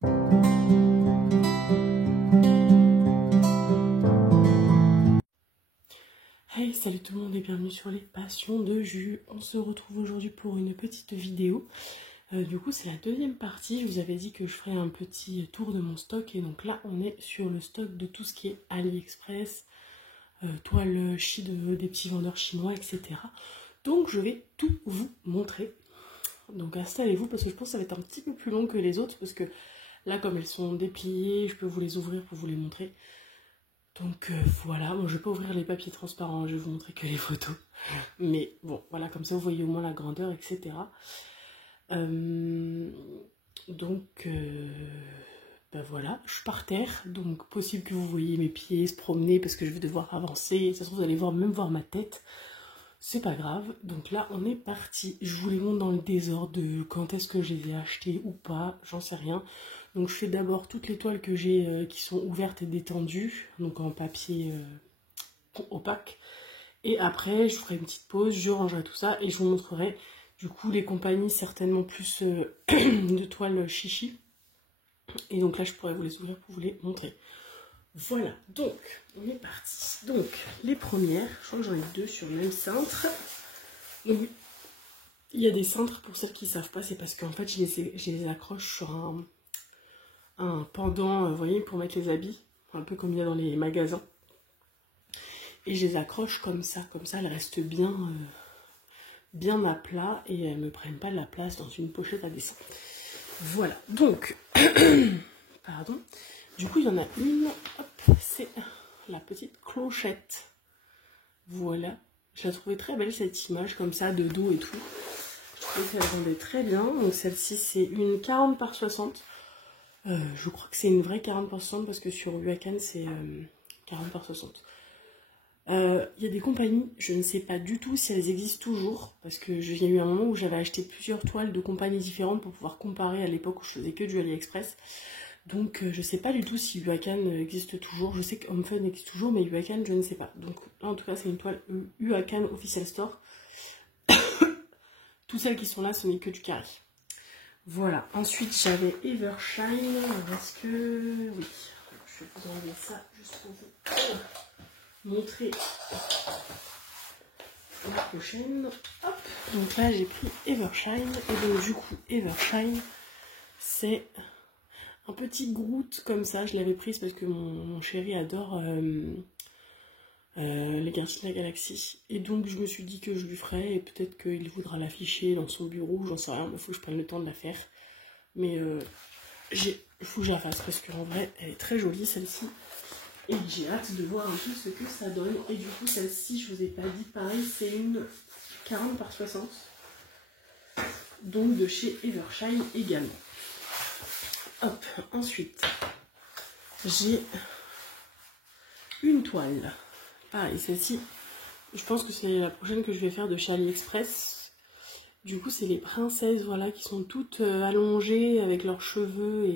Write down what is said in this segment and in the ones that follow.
Hey, salut tout le monde et bienvenue sur les passions de Jus. On se retrouve aujourd'hui pour une petite vidéo. Du coup, c'est la deuxième partie. Je vous avais dit que je ferais un petit tour de mon stock. Et donc là, on est sur le stock de tout ce qui est AliExpress, toile des petits vendeurs chinois, etc. Donc, je vais tout vous montrer. Donc, installez-vous parce que je pense que ça va être un petit peu plus long que les autres. Parce que là, comme elles sont dépliées, je peux vous les ouvrir pour vous les montrer. Donc voilà, bon, je vais pas ouvrir les papiers transparents, je vais vous montrer que les photos. Mais bon, voilà, comme ça vous voyez au moins la grandeur, etc. Ben voilà, je suis par terre, donc possible que vous voyez mes pieds se promener parce que je vais devoir avancer. Ça se trouve, vous allez même voir ma tête. C'est pas grave. Donc là, on est parti. Je vous les montre dans le désordre de quand est-ce que je les ai achetés ou pas, j'en sais rien. Donc je fais d'abord toutes les toiles que j'ai qui sont ouvertes et détendues, donc en papier opaque. Et après, je ferai une petite pause, je rangerai tout ça et je vous montrerai du coup les compagnies certainement plus de toiles chichi. Et donc là, je pourrais vous les ouvrir pour vous les montrer. Voilà, donc on est parti. Donc les premières, je crois que j'en ai deux sur le même cintre. Donc il y a des cintres pour celles qui ne savent pas, c'est parce qu'en fait je les accroche sur un pendant, vous voyez, pour mettre les habits, un peu comme il y a dans les magasins. Et je les accroche comme ça elles restent bien, bien à plat et elles ne me prennent pas de la place dans une pochette à dessin. Voilà, donc, pardon, du coup il y en a une, hop, c'est la petite clochette. Voilà, je la trouvais très belle cette image comme ça de dos et tout. Je trouvais qu'elle rendait très bien. Donc celle-ci c'est une 40 par 60. Je crois que c'est une vraie 40 par 60 parce que sur Uakan c'est 40 par 60. Il y a des compagnies, je ne sais pas du tout si elles existent toujours, parce que il y a eu un moment où j'avais acheté plusieurs toiles de compagnies différentes pour pouvoir comparer à l'époque où je faisais que du AliExpress. Donc je ne sais pas du tout si Uakan existe toujours, je sais que Homefun existe toujours, mais Uakan je ne sais pas. Donc là en tout cas c'est une toile Uakan Official Store. Toutes celles qui sont là, ce n'est que du carré. Voilà, ensuite j'avais Evershine, est-ce que... Oui, je vais vous enlever ça juste pour vous montrer la prochaine. Hop, donc là j'ai pris Evershine, et donc du coup Evershine, c'est un petit Groot comme ça, je l'avais prise parce que mon chéri adore les Gardiens de la Galaxie. Et donc je me suis dit que je lui ferais et peut-être qu'il voudra l'afficher dans son bureau, j'en sais rien, mais il faut que je prenne le temps de la faire. Mais il faut que je la fasse parce qu'en vrai elle est très jolie celle-ci. Et j'ai hâte de voir un peu ce que ça donne. Et du coup celle-ci, je vous ai pas dit, pareil, c'est une 40 par 60. Donc de chez Evershine également. Hop, ensuite j'ai une toile. Pareil, celle-ci, je pense que c'est la prochaine que je vais faire de chez AliExpress. Du coup, c'est les princesses, voilà, qui sont toutes allongées avec leurs cheveux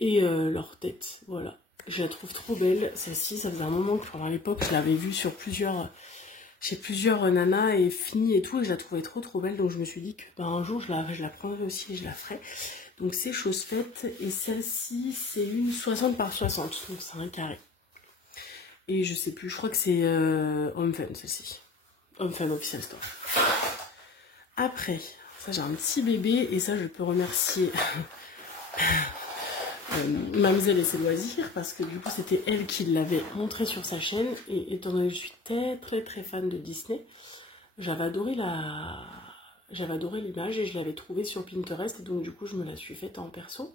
et leur tête. Voilà, je la trouve trop belle. Celle-ci, ça faisait un moment que, à l'époque, je l'avais vue sur chez plusieurs nanas et finie et tout, et je la trouvais trop belle. Donc je me suis dit que un jour, je la prendrai aussi et je la ferai. Donc c'est chose faite. Et celle-ci, c'est une 60 par 60, donc c'est un carré. Et je sais plus, je crois que c'est Homefun celle-ci. Homefun Official Store. Après, ça j'ai un petit bébé et ça je peux remercier Mademoiselle et ses loisirs parce que du coup c'était elle qui l'avait montré sur sa chaîne et étant donné que je suis très fan de Disney, j'avais adoré l'image et je l'avais trouvée sur Pinterest et donc du coup je me la suis faite en perso.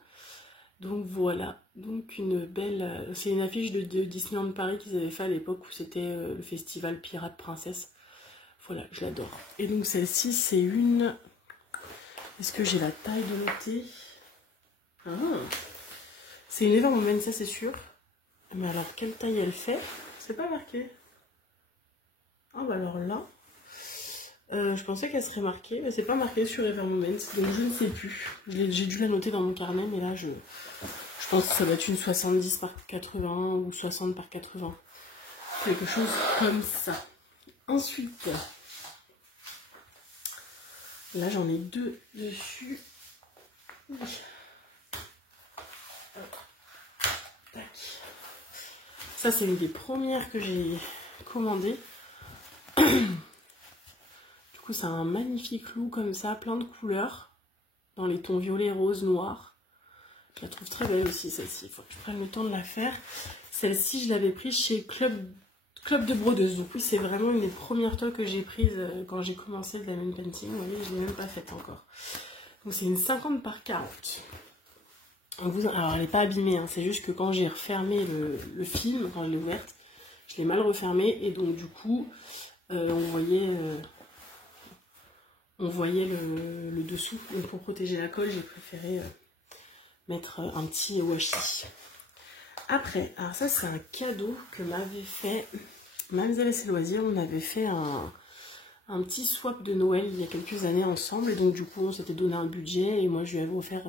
Donc voilà, donc une belle... C'est une affiche de Disneyland Paris qu'ils avaient fait à l'époque où c'était le festival Pirate Princesse. Voilà, je l'adore. Et donc celle-ci, c'est une... Est-ce que j'ai la taille de noter? Ah, c'est une Ever Moment, ça c'est sûr. Mais alors, quelle taille elle fait? C'est pas marqué. Ah bah alors là... je pensais qu'elle serait marquée, mais c'est pas marqué sur Ever Moment, donc je ne sais plus. J'ai dû la noter dans mon carnet, mais là je pense que ça va être une 70 par 80 ou 60 par 80. Quelque chose comme ça. Ensuite, là j'en ai deux dessus. Ça, c'est une des premières que j'ai commandées. Du coup, c'est un magnifique loup comme ça, plein de couleurs, dans les tons violet, rose, noir. Je la trouve très belle aussi, celle-ci. Il faut que je prenne le temps de la faire. Celle-ci, je l'avais prise chez Club de Brodeuse. Donc oui, c'est vraiment une des premières toiles que j'ai prises quand j'ai commencé le diamond painting. Vous voyez, je ne l'ai même pas faite encore. Donc c'est une 50 par 40. Alors elle n'est pas abîmée, hein. C'est juste que quand j'ai refermé le film, quand je l'ai ouverte, je l'ai mal refermé. Et donc du coup, on voyait le dessous. Donc pour protéger la colle, j'ai préféré mettre un petit washi. Après, alors ça c'est un cadeau que m'avait fait Mademoiselle et ses loisirs. On avait fait un petit swap de Noël il y a quelques années ensemble. Et donc du coup on s'était donné un budget et moi je lui avais offert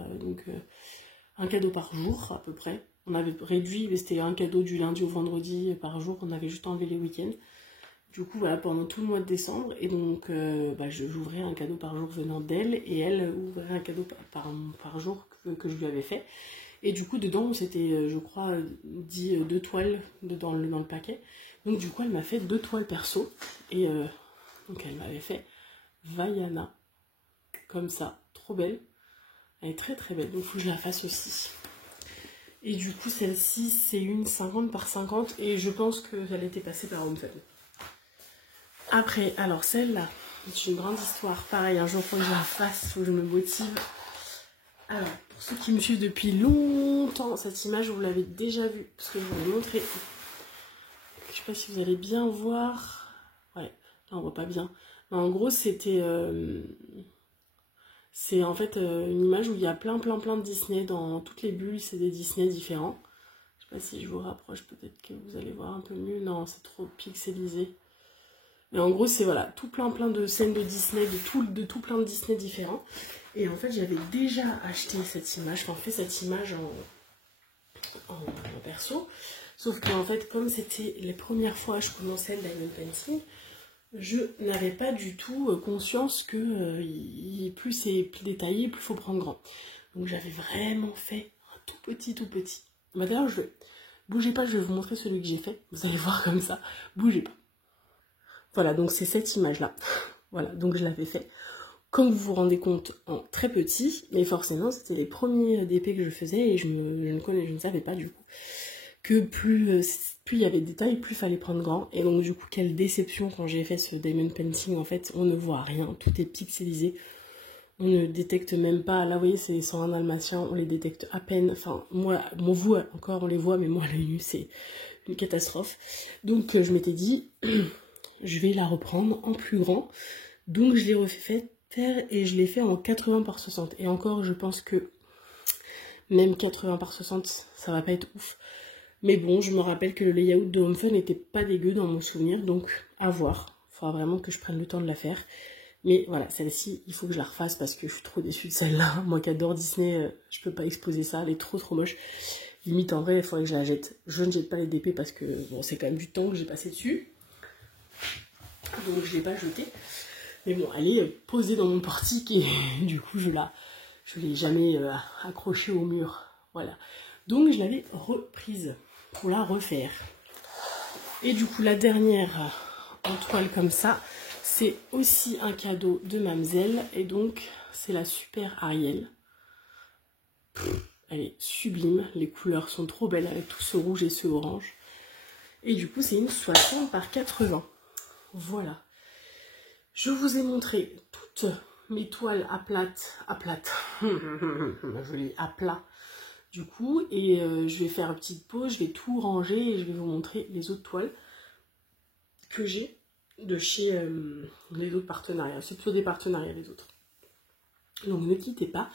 un cadeau par jour à peu près. On avait réduit, mais c'était un cadeau du lundi au vendredi par jour. On avait juste enlevé les week-ends. Du coup, voilà, pendant tout le mois de décembre. Et donc, j'ouvrais un cadeau par jour venant d'elle. Et elle ouvrait un cadeau par jour que je lui avais fait. Et du coup, dedans, c'était, je crois, dit 2 toiles dans le paquet. Donc, du coup, elle m'a fait 2 toiles perso. Et donc, elle m'avait fait Vaiana. Comme ça. Trop belle. Elle est très très belle. Donc, il faut que je la fasse aussi. Et du coup, celle-ci, c'est une 50 par 50. Et je pense qu'elle était passée par Home Fun. Après, alors celle-là, c'est une grande histoire. Pareil, un jour, il faut que je la fasse, il faut que je me motive. Alors, pour ceux qui me suivent depuis longtemps, cette image, vous l'avez déjà vue, parce que je vous l'ai montrée. Je sais pas si vous allez bien voir. Ouais, là, on voit pas bien. Mais en gros, c'était... c'est en fait une image où il y a plein de Disney. Dans toutes les bulles, c'est des Disney différents. Je sais pas si je vous rapproche, peut-être que vous allez voir un peu mieux. Non, c'est trop pixelisé. Mais en gros, c'est voilà, tout plein de scènes de Disney, de tout plein de Disney différents. Et en fait, j'avais déjà acheté cette image, enfin fait cette image en perso. Sauf qu'en fait, comme c'était les premières fois que je commençais le diamond painting, je n'avais pas du tout conscience que plus c'est plus détaillé, plus il faut prendre grand. Donc j'avais vraiment fait un tout petit. Bah, d'ailleurs, bougez pas, je vais vous montrer celui que j'ai fait. Vous allez voir comme ça, bougez pas. Voilà, donc c'est cette image-là. Voilà, donc je l'avais fait. Comme vous vous rendez compte, en très petit, mais forcément, c'était les premiers DP que je faisais et je ne savais pas du coup que plus il y avait de détails, plus il fallait prendre grand. Et donc du coup, quelle déception quand j'ai fait ce diamond painting, en fait, on ne voit rien, tout est pixelisé. On ne détecte même pas, là vous voyez, c'est les 101 dalmatiens, on les détecte à peine. Enfin, moi, vous encore, on les voit, mais moi, à l'œil nu, c'est une catastrophe. Donc je m'étais dit... je vais la reprendre en plus grand. Donc je l'ai refait faire et je l'ai fait en 80 par 60. Et encore, je pense que même 80 par 60, ça va pas être ouf. Mais bon, je me rappelle que le layout de Home Fun n'était pas dégueu dans mon souvenir. Donc à voir. Il faudra vraiment que je prenne le temps de la faire. Mais voilà, celle-ci, il faut que je la refasse parce que je suis trop déçue de celle-là. Moi qui adore Disney, je peux pas exposer ça. Elle est trop moche. Limite, en vrai, il faudrait que je la jette. Je ne jette pas les DP parce que bon, c'est quand même du temps que j'ai passé dessus. Donc je ne l'ai pas jetée. Mais bon, elle est posée dans mon portique et du coup je l'ai jamais accrochée au mur. Voilà. Donc je l'avais reprise pour la refaire. Et du coup la dernière en toile comme ça, c'est aussi un cadeau de Mamzelle. Et donc c'est la Super Ariel. Elle est sublime, les couleurs sont trop belles avec tout ce rouge et ce orange. Et du coup c'est une 60 par 80. Voilà. Je vous ai montré toutes mes toiles à plat du coup, et je vais faire une petite pause, je vais tout ranger et je vais vous montrer les autres toiles que j'ai de chez les autres partenariats. C'est plutôt des partenariats les autres. Donc ne quittez pas,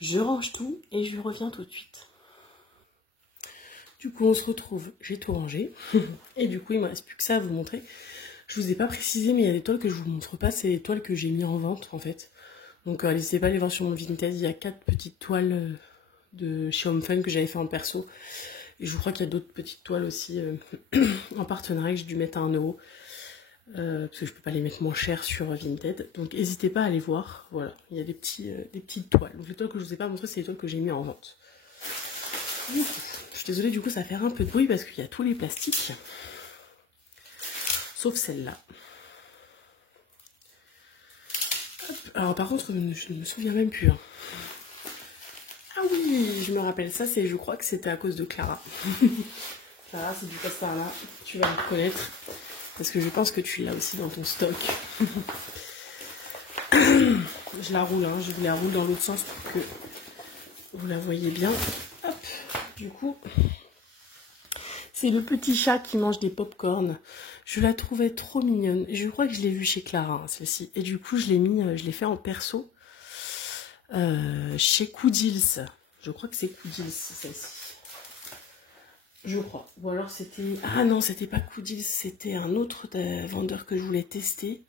je range tout et je reviens tout de suite. Du coup on se retrouve, j'ai tout rangé et du coup il ne me reste plus que ça à vous montrer. Je vous ai pas précisé, mais il y a des toiles que je vous montre pas, c'est les toiles que j'ai mis en vente en fait. Donc n'hésitez pas à aller voir sur mon Vinted, il y a 4 petites toiles de chez Home Fun que j'avais fait en perso. Et je crois qu'il y a d'autres petites toiles aussi en partenariat que j'ai dû mettre à 1 €. Parce que je peux pas les mettre moins cher sur Vinted. Donc n'hésitez pas à aller voir. Voilà, il y a des petites toiles. Donc les toiles que je vous ai pas montrées, c'est les toiles que j'ai mis en vente. Du coup, je suis désolée, du coup, ça va faire un peu de bruit parce qu'il y a tous les plastiques. Sauf celle-là. Alors par contre, je ne me souviens même plus. Hein. Ah oui, je me rappelle, ça c'est, je crois que c'était à cause de Clara. Clara, c'est du pastarla, tu vas me reconnaître. Parce que je pense que tu l'as aussi dans ton stock. Je la roule, hein, je la roule dans l'autre sens pour que vous la voyez bien. Hop, du coup, c'est le petit chat qui mange des pop-corn. Je la trouvais trop mignonne. Je crois que je l'ai vue chez Clara, hein, celle-ci. Et du coup, je l'ai fait en perso chez Koudils. Je crois que c'est Koudils, celle-ci. Je crois. Ou alors c'était... Ah non, c'était pas Koudils, c'était un autre vendeur que je voulais tester.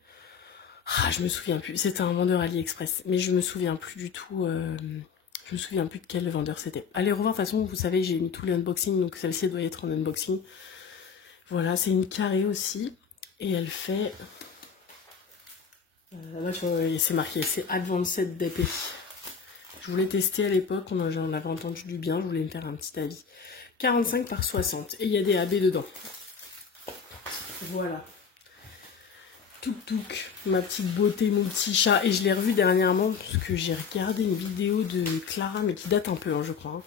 Ah, je me souviens plus. C'était un vendeur AliExpress. Mais je me souviens plus du tout... Je me souviens plus de quel vendeur c'était. Allez revoir, de toute façon, vous savez, j'ai mis tous les unboxings, donc celle-ci doit être en unboxing. Voilà, c'est une carrée aussi. Et elle fait... là, c'est marqué, c'est Advanced DP. Je voulais tester à l'époque, j'en avais entendu du bien, je voulais me faire un petit avis. 45 par 60. Et il y a des AB dedans. Voilà. Touk, ma petite beauté, mon petit chat. Et je l'ai revu dernièrement parce que j'ai regardé une vidéo de Clara, mais qui date un peu, hein, je crois. Hein.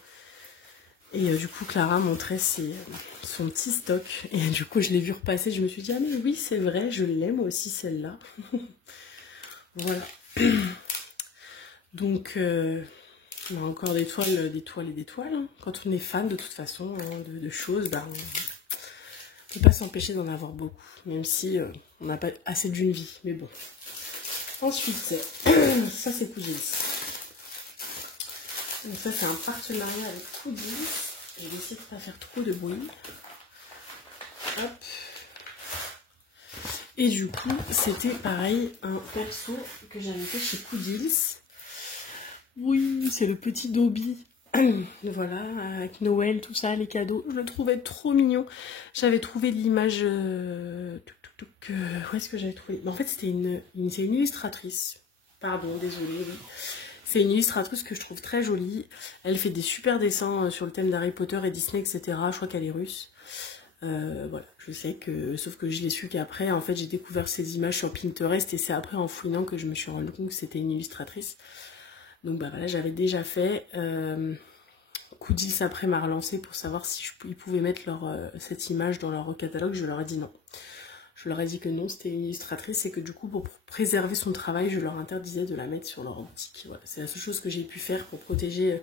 Et du coup, Clara montrait son petit stock. Et du coup, je l'ai vu repasser. Je me suis dit, ah mais oui, c'est vrai, je l'aime aussi celle-là. Voilà. Donc, on a encore des toiles et des toiles. Hein. Quand on est fan de toute façon hein, de choses, bah, on ne peut pas s'empêcher d'en avoir beaucoup. Même si on n'a pas assez d'une vie. Mais bon. Ensuite, ça c'est Koudils. Donc ça c'est un partenariat avec Koudils. Je vais essayer de ne pas faire trop de bruit. Hop. Et du coup, c'était pareil, un perso que j'avais fait chez Koudils. Oui, c'est le petit Dobby. Voilà, avec Noël, tout ça, les cadeaux. Je le trouvais trop mignon. J'avais trouvé l'image... où est-ce que j'avais trouvé? En fait, c'est une illustratrice. Pardon, désolée. Oui. C'est une illustratrice que je trouve très jolie. Elle fait des super dessins sur le thème d'Harry Potter et Disney, etc. Je crois qu'elle est russe. Voilà, je sais que... Sauf que je l'ai su qu'après, en fait, j'ai découvert ces images sur Pinterest. Et c'est après, en fouinant, que je me suis rendu compte que c'était une illustratrice. Donc bah voilà, j'avais déjà fait. Koudils après m'a relancé pour savoir si ils pouvaient mettre cette image dans leur catalogue. Je leur ai dit non. Je leur ai dit que non, c'était une illustratrice et que du coup, pour préserver son travail, je leur interdisais de la mettre sur leur boutique. Voilà, c'est la seule chose que j'ai pu faire pour protéger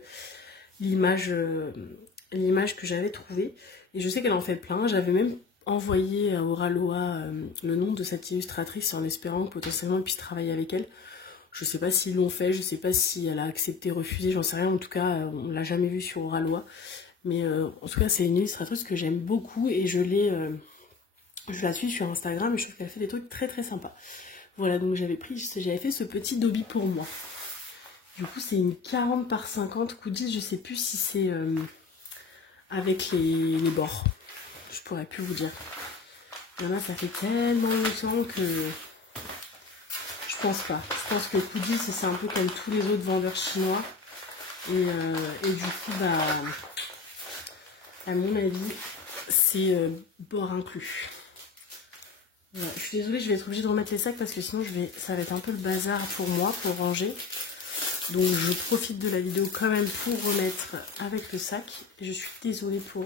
l'image que j'avais trouvée. Et je sais qu'elle en fait plein. J'avais même envoyé à Oraloa le nom de cette illustratrice en espérant que potentiellement elle puisse travailler avec elle. Je sais pas s'ils l'ont fait, je sais pas si elle a accepté, refusé, j'en sais rien. En tout cas, on l'a jamais vue sur Oraloa. Mais en tout cas, c'est une illustratrice que j'aime beaucoup et je la suis sur Instagram et je trouve qu'elle fait des trucs très très sympas. Voilà, donc j'avais fait ce petit Dobby pour moi. Du coup, c'est une 40 par 50 Koudils, je sais plus si c'est avec les bords. Je pourrais plus vous dire. Il y en a, ça fait tellement longtemps que... Je pense pas. Je pense que Koudils, c'est un peu comme tous les autres vendeurs chinois. Et du coup, bah, à mon avis, c'est bord inclus. Voilà. Je suis désolée, je vais être obligée de remettre les sacs parce que sinon ça va être un peu le bazar pour moi, pour ranger. Donc je profite de la vidéo quand même pour remettre avec le sac. Je suis désolée pour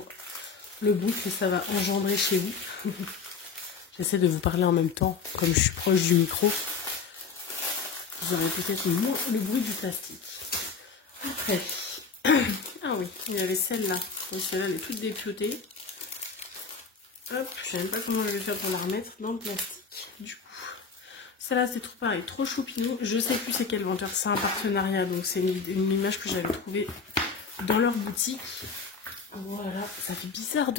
le bruit que ça va engendrer chez vous. J'essaie de vous parler en même temps, comme je suis proche du micro. Vous aurez peut-être moins le bruit du plastique. Après, ah oui, il y avait celle-là. Donc celle-là, elle est toute dépiotée. Hop, je sais même pas comment je vais faire pour la remettre dans le plastique. Du coup, celle-là, c'est trop pareil, trop choupignon. Je sais plus c'est quel vendeur, c'est un partenariat. Donc c'est une image que j'avais trouvée dans leur boutique. Voilà, ça fait bizarre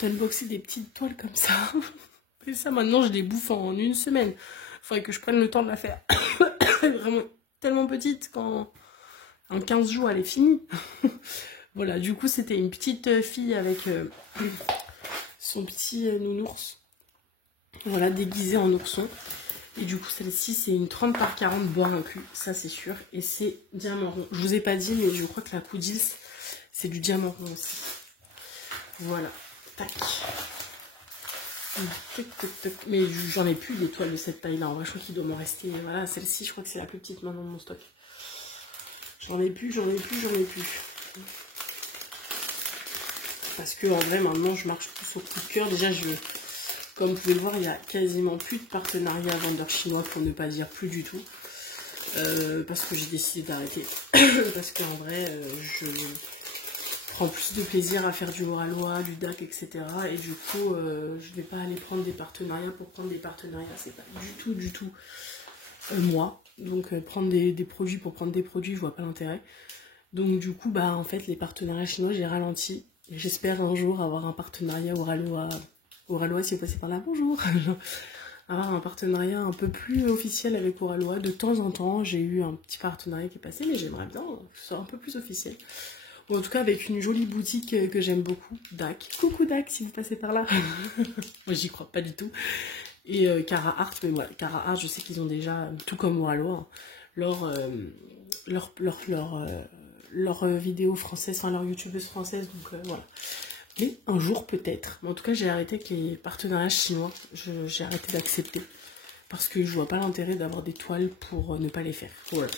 d'unboxer des petites toiles comme ça. Et ça, maintenant, je les bouffe en une semaine. Il faudrait que je prenne le temps de la faire. Vraiment tellement petite qu'en 15 jours, elle est finie. Voilà, du coup, c'était une petite fille avec son petit nounours. Voilà, déguisée en ourson. Et du coup, celle-ci, c'est une 30 par 40 bois inclus. Ça, c'est sûr. Et c'est diamant rond. Je vous ai pas dit, mais je crois que la Koudils, C'est du diamant rond aussi. Voilà. Tac. Mais j'en ai plus d'étoiles de cette taille-là. En vrai, je crois qu'il doit m'en rester. Voilà, celle-ci, je crois que c'est la plus petite maintenant de mon stock. J'en ai plus. Parce que en vrai, maintenant, je marche plus au coup de cœur. Déjà, comme vous pouvez le voir, il n'y a quasiment plus de partenariat vendeur chinois, pour ne pas dire plus du tout. Parce que j'ai décidé d'arrêter. Parce qu'en vrai, je prends plus de plaisir à faire du Oralois, du DAC, etc. Et du coup, je vais pas aller prendre des partenariats pour prendre des partenariats. C'est pas du tout moi. Donc prendre des produits pour prendre des produits, je vois pas l'intérêt. Donc du coup, bah en fait, les partenariats chinois, j'ai ralenti. J'espère un jour avoir un partenariat Oralois. Oralois, si vous passez par là, bonjour. Avoir un partenariat un peu plus officiel avec Oralois. De temps en temps, j'ai eu un petit partenariat qui est passé, mais j'aimerais bien que ce soit un peu plus officiel. Ou en tout cas avec une jolie boutique que j'aime beaucoup, DAC. Coucou DAC si vous passez par là. Moi j'y crois pas du tout. Et Cara Art, mais voilà, Cara Art, je sais qu'ils ont déjà, tout comme Oralois, leur vidéo française, enfin leur youtubeuse française, donc voilà. Mais un jour peut-être. Mais en tout cas j'ai arrêté avec les partenariats chinois, j'ai arrêté d'accepter. Parce que je vois pas l'intérêt d'avoir des toiles pour ne pas les faire. Voilà.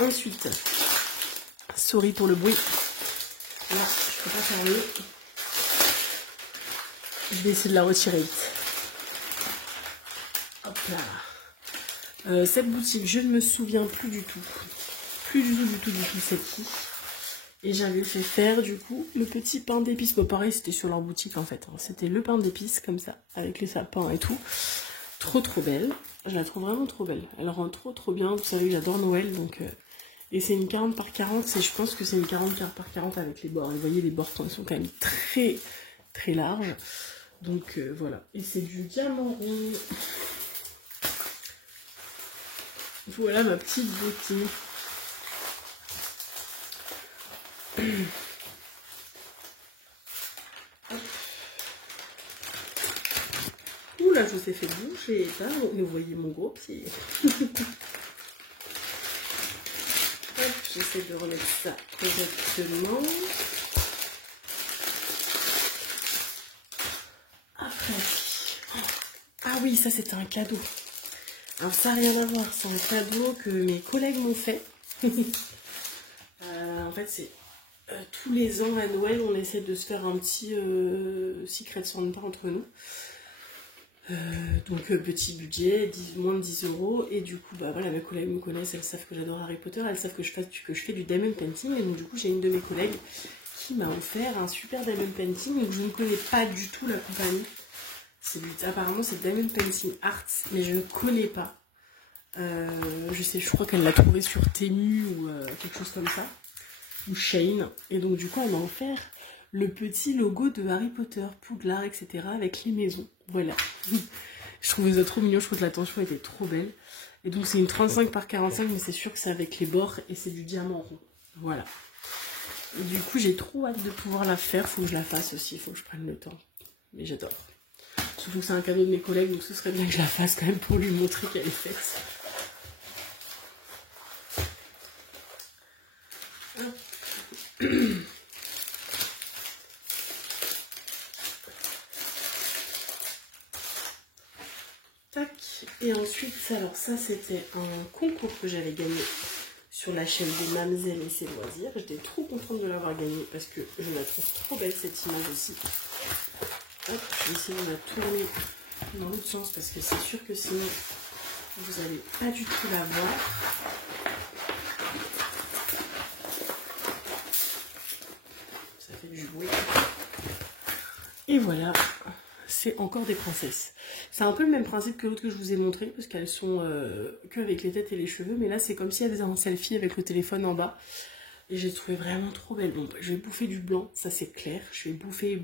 Ensuite, sorry pour le bruit. Là, je peux pas faire mieux. Je vais essayer de la retirer vite. Hop là. Cette boutique, je ne me souviens plus du tout. Plus du tout celle-ci. Et j'avais fait faire du coup le petit pain d'épices. Bon, pareil, c'était sur leur boutique en fait. C'était le pain d'épices comme ça, avec les sapins et tout. Trop belle. Je la trouve vraiment trop belle. Elle rend trop bien. Vous savez que j'adore Noël, donc... Et c'est une 40 par 40, je pense que c'est une 40 par 40 avec les bords. Et vous voyez, les bords sont quand même très larges. Donc voilà. Et c'est du diamant rond. Voilà ma petite beauté. Oula, je vous ai fait bouger. Là, vous voyez mon gros pied. J'essaie de remettre ça correctement. Après, ah oui, ça c'était un cadeau. Alors ça n'a rien à voir, c'est un cadeau que mes collègues m'ont fait. En fait, c'est tous les ans à Noël, on essaie de se faire un petit Secret Santa entre nous. Donc petit budget, moins de 10 €, et du coup bah voilà, mes collègues me connaissent, elles savent que j'adore Harry Potter, elles savent que je fais du diamond painting, et donc du coup j'ai une de mes collègues qui m'a offert un super diamond painting, donc je ne connais pas du tout la compagnie, apparemment c'est Diamond Painting Arts, mais je ne connais pas, je crois qu'elle l'a trouvé sur Temu ou quelque chose comme ça, ou Shein, et donc du coup elle m'a offert le petit logo de Harry Potter, Poudlard, etc. avec les maisons. Voilà. Je trouvais ça trop mignon, je trouve que la tension était trop belle. Et donc c'est une 35 par 45, mais c'est sûr que c'est avec les bords et c'est du diamant rond. Voilà. Et du coup j'ai trop hâte de pouvoir la faire, faut que je la fasse aussi, faut que je prenne le temps. Mais j'adore. Surtout que c'est un cadeau de mes collègues, donc ce serait bien que je la fasse quand même pour lui montrer qu'elle est faite. Tac. Et ensuite, alors ça c'était un concours que j'avais gagné sur la chaîne de Mamzelle et ses loisirs. J'étais trop contente de l'avoir gagné parce que je la trouve trop belle cette image aussi. Hop, je vais essayer de la tourner dans l'autre sens parce que c'est sûr que sinon vous n'allez pas du tout la voir. Ça fait du bruit. Et voilà, c'est encore des princesses. C'est un peu le même principe que l'autre que je vous ai montré, parce qu'elles sont que avec les têtes et les cheveux, mais là c'est comme si elles faisaient un selfie avec le téléphone en bas. Et j'ai trouvé vraiment trop belle. Bon, je vais bouffer du blanc, ça c'est clair. Je vais bouffer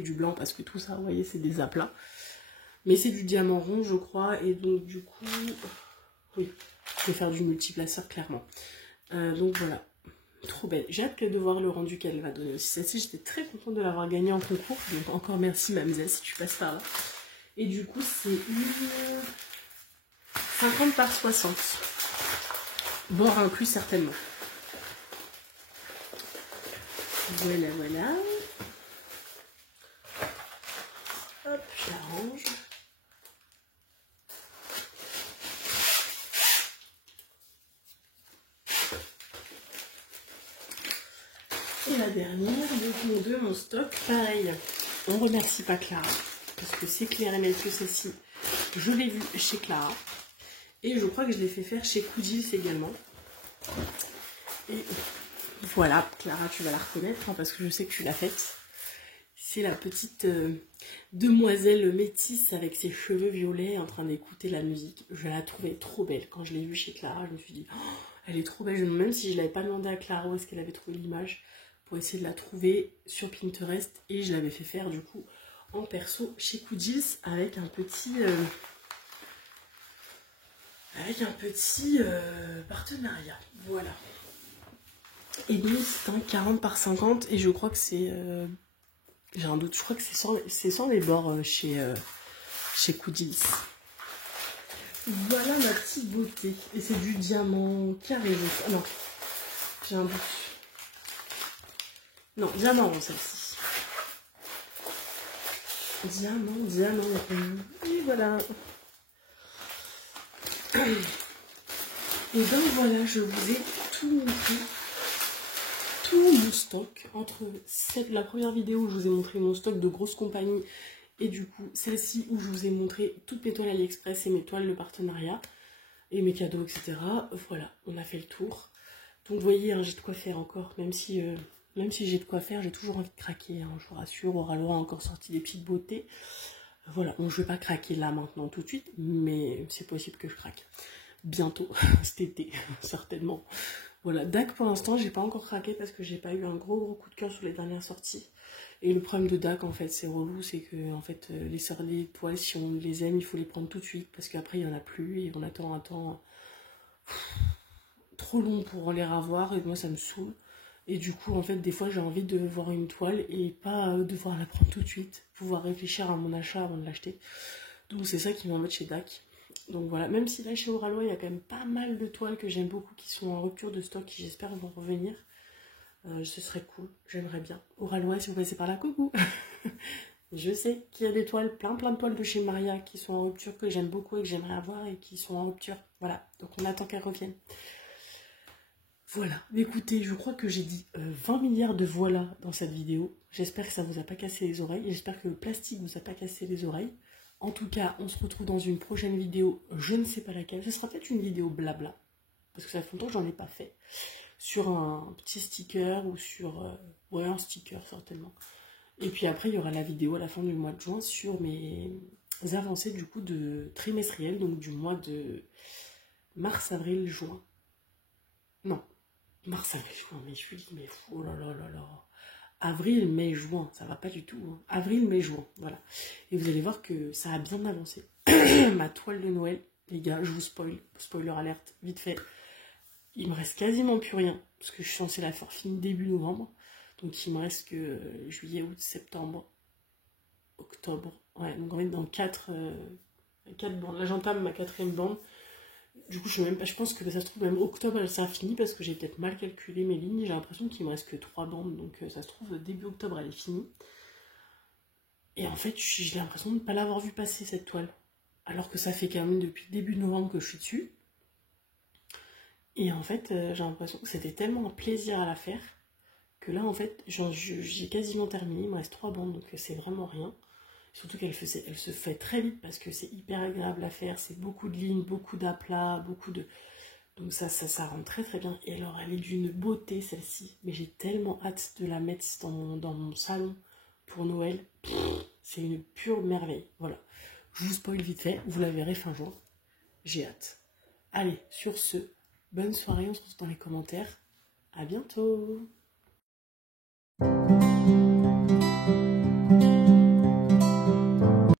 du blanc, parce que tout ça, vous voyez, c'est des aplats. Mais c'est du diamant rond, je crois, et donc du coup, oui, je vais faire du multiplaceur, clairement. Donc voilà. Trop belle. J'ai hâte de voir le rendu qu'elle va donner aussi. Celle-ci, j'étais très contente de l'avoir gagnée en concours. Donc encore merci Mamzelle si tu passes par là. Et du coup, c'est une 50 par 60. Bord inclus certainement. Voilà, voilà. Hop, je la range. Et la dernière, donc mon stock, pareil. On remercie pas Clara, parce que c'est clair et net que celle-ci, je l'ai vue chez Clara. Et je crois que je l'ai fait faire chez Coudils également. Et voilà, Clara, tu vas la reconnaître, hein, parce que je sais que tu l'as faite. C'est la petite demoiselle métisse avec ses cheveux violets en train d'écouter la musique. Je la trouvais trop belle. Quand je l'ai vue chez Clara, je me suis dit, oh, elle est trop belle. Même si je ne l'avais pas demandé à Clara où est-ce qu'elle avait trouvé l'image, pour essayer de la trouver sur Pinterest. Et je l'avais fait faire du coup en perso chez Coudils avec un petit... partenariat. Voilà. Et donc c'est un 40 par 50 et je crois que c'est... j'ai un doute, je crois que c'est sans les bords chez Coudils. Voilà ma petite beauté. Et c'est du diamant carré. Ah non, j'ai un doute. Non, diamant celle-ci. Diamant. Et voilà. Et ben voilà, je vous ai tout montré. Tout mon stock. Entre la première vidéo où je vous ai montré mon stock de grosses compagnies et du coup celle-ci où je vous ai montré toutes mes toiles AliExpress et mes toiles de partenariat et mes cadeaux, etc. Voilà, on a fait le tour. Donc vous voyez, hein, j'ai de quoi faire encore, même si j'ai de quoi faire, j'ai toujours envie de craquer, hein, je vous rassure. Auralois a encore sorti des petites beautés. Voilà, bon, je ne vais pas craquer là maintenant tout de suite, mais c'est possible que je craque. Bientôt, cet été, certainement. Voilà, DAC pour l'instant, j'ai pas encore craqué parce que j'ai pas eu un gros coup de cœur sur les dernières sorties. Et le problème de DAC, en fait, c'est relou, c'est que en fait, les toiles, si on les aime, il faut les prendre tout de suite parce qu'après, il y en a plus et on attend un temps trop long pour les revoir et moi, ça me saoule. Et du coup, en fait, des fois, j'ai envie de voir une toile et pas devoir la prendre tout de suite, pouvoir réfléchir à mon achat avant de l'acheter. Donc, c'est ça qui m'embête chez DAC. Donc voilà, même si là chez Auralois, il y a quand même pas mal de toiles que j'aime beaucoup qui sont en rupture de stock, qui j'espère vont revenir. Ce serait cool, j'aimerais bien. Auralois, si vous passez par là, coucou. Je sais qu'il y a des toiles, plein de toiles de chez Maria qui sont en rupture, que j'aime beaucoup et que j'aimerais avoir et qui sont en rupture. Voilà, donc on attend qu'elles reviennent. Voilà, écoutez, je crois que j'ai dit 20 milliards de voilà dans cette vidéo. J'espère que ça vous a pas cassé les oreilles, j'espère que le plastique vous a pas cassé les oreilles. En tout cas, on se retrouve dans une prochaine vidéo, je ne sais pas laquelle. Ce sera peut-être une vidéo blabla, parce que ça fait longtemps que j'en ai pas fait. Sur un petit sticker ou sur... ouais, un sticker certainement. Et puis après, il y aura la vidéo à la fin du mois de juin sur mes avancées du coup de trimestriel, donc du mois de mars, avril, juin. Non, mars, avril, juin, mais je me dis, mais oh là là là là. Avril, mai, juin, ça va pas du tout. Hein. Avril, mai, juin, voilà. Et vous allez voir que ça a bien avancé. Ma toile de Noël, les gars, je vous spoiler alerte, vite fait. Il me reste quasiment plus rien, parce que je suis censée la faire finir début novembre. Donc il me reste que juillet, août, septembre, octobre. Ouais, donc en fait dans 4 bandes. Là j'entame ma 4e bande. Du coup je pense que ça se trouve même octobre ça a fini parce que j'ai peut-être mal calculé mes lignes. J'ai l'impression qu'il me reste que 3 bandes, donc ça se trouve début octobre elle est finie. Et en fait j'ai l'impression de ne pas l'avoir vu passer cette toile. Alors que ça fait quand même depuis début novembre que je suis dessus. Et en fait j'ai l'impression que c'était tellement un plaisir à la faire que là en fait j'ai quasiment terminé, il me reste 3 bandes donc c'est vraiment rien. Surtout qu'elle se fait très vite parce que c'est hyper agréable à faire, c'est beaucoup de lignes, beaucoup d'aplats, beaucoup de... Donc ça rend très très bien. Et alors elle est d'une beauté celle-ci, mais j'ai tellement hâte de la mettre dans mon salon pour Noël. C'est une pure merveille, voilà. Je vous spoil vite fait, vous la verrez fin juin, j'ai hâte. Allez, sur ce, bonne soirée, on se retrouve dans les commentaires, à bientôt.